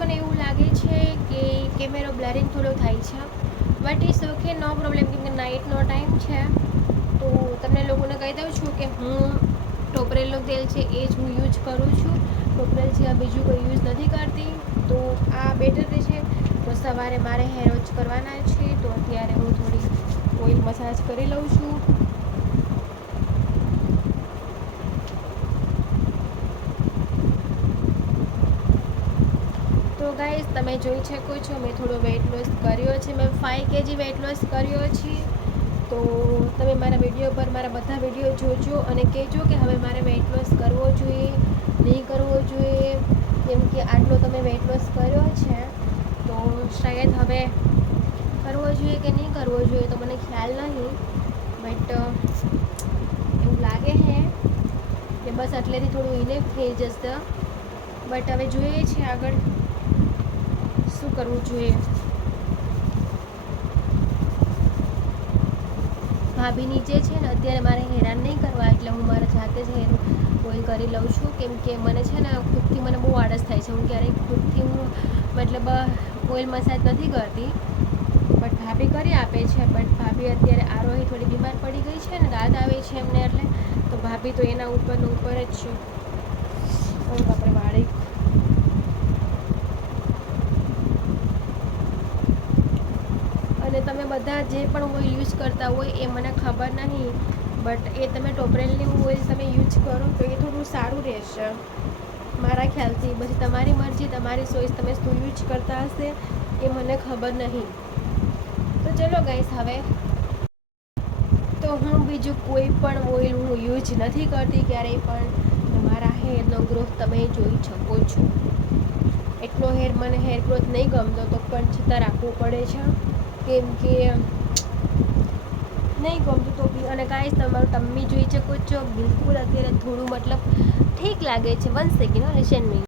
મને એવું લાગે છે કે કેમેરો બ્લરિંગ થોડો થાય છે. But it's okay no problem કેમ કે નાઇટનો ટાઈમ છે. તો તમને લોકોને કહી દઉં છું કે હું ટોપરેલનું તેલ છે એ જ હું યુઝ કરું છું. ટોપરેલ છે બીજું કોઈ યુઝ નથી કરતી. તો આ બેટર છે તો સવારે મારે હેર વોશ કરવાના છે. તો અત્યારે હું થોડી ઓઇલ મસાજ કરી લઉં છું. તો ગાઈઝ તમે જોઈ શકો છો, મેં થોડો વેઇટ લોસ કર્યો છે. મેં ફાઇવ કેજી વેઇટ લોસ કર્યો છે. તો તમે મારા વીડિયો પર મારા બધા વીડિયો જોજો અને કહેજો કે હવે મારે વેઇટ લોસ કરવો જોઈએ, નહીં કરવો જોઈએ, કેમ કે આટલો તમે વેઇટ લોસ કર્યો છે. તો શાયદ હવે કરવો જોઈએ કે નહીં કરવો જોઈએ તો મને ખ્યાલ નહીં. બટ એવું લાગે છે કે બસ એટલેથી થોડું ઇનેફ થઈ જશે. બટ હવે જોઈએ છે આગળ. શું કરવું જોઈએ? ભાભી નીચે છે ને, અત્યારે મારે હેરાન નહીં કરવા, એટલે હું મારા જાતે જ હેર ઓઇલ કરી લઉં છું. કેમ કે મને છે ને, ખુદથી મને બહુ આળસ થાય છે. હું ક્યારેય ખુદથી હું, મતલબ, ઓઇલ મસાજ નથી કરતી. બટ ભાભી કરી આપે છે. બટ ભાભી અત્યારે આરોહી થોડી બીમાર પડી ગઈ છે ને રાત આવે છે એમને એટલે, તો ભાભી તો એના ઉપરનું ઉપર જ છે. બાપરે, વાળી અને તમે બધા જે પણ ઓઇલ યુઝ કરતા હોય એ મને ખબર નહીં, બટ એ તમે ટોપરેલની ઓઇલ તમે યુઝ કરો તો એ થોડું સારું રહેશે. મારા ખ્યાલથી. પછી તમારી મરજી, તમારી ચોઈસ, તમે શું યુઝ કરતા હશે એ મને ખબર નહીં. તો ચલો ગાઈસ હવે તો હું બીજું કોઈ પણ ઓઇલ હું યુઝ નથી કરતી ક્યારેય પણ મારા હેરનો ગ્રોથ તમે જોઈ શકો છો. એટલો હેર મને હેર ગ્રોથ નહીં ગમતો તો પણ છતાં રાખવું પડે છે. કેમ કે નહીં ગમતું તો બી. અને કાંઈ તમારું તમે જોઈ શકો છો. બિલકુલ અત્યારે થોડું મતલબ ઠીક લાગે છે. વન સેકન્ડ લિસન મી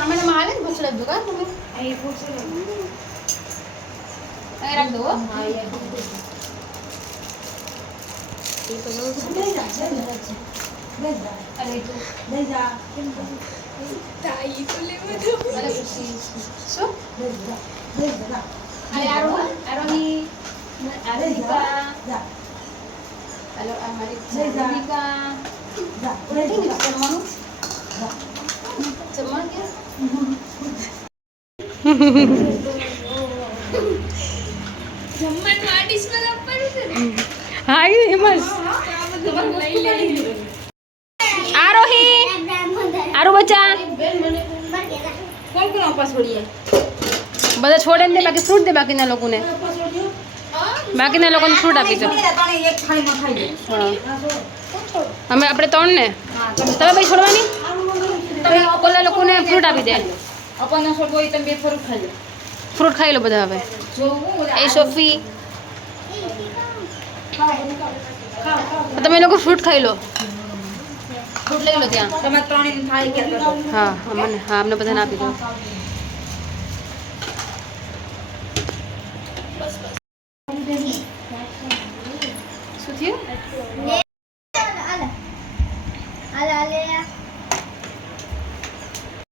ಆಮೇಲೆ ಮಾಲೆ ಬುಚ್ಚಡ ಬೇಕಾ ನಮಗೆ ಐದು ಬುಚ್ಚಡ અમારી જાનિકા જમવાનું જમવાનું જમવાનું આ ડીશમાં આપવાનું છે ને? હા એ એમાં લઈ લઈ આરોહી આરો બચ્ચા. કોણ કોણ ઉપવાસ છોડીએ? બધા છોડે ને બાકી ફ્રૂટ દે બાકીના લોકોને. બાકીના લોકોને ફ્રૂટ આપી દો. અમે આપણે ત્રણ ને. તમે ભાઈ છોડવાની? તમે ઓલા લોકોને ફ્રૂટ આપી દે. આપણને છોડવો હોય તમે બે ફરું ખાઈ લો. ફ્રૂટ ખાઈ લો બધા હવે. જોવું એ સોફી તમે લોકો ફ્રૂટ ખાઈ લો. ફ્રૂટ લઈ લો ત્યાં. તમે ત્રણ થાળી કે હા અમને હા અમને બધાને આપી દો. જોયું આલે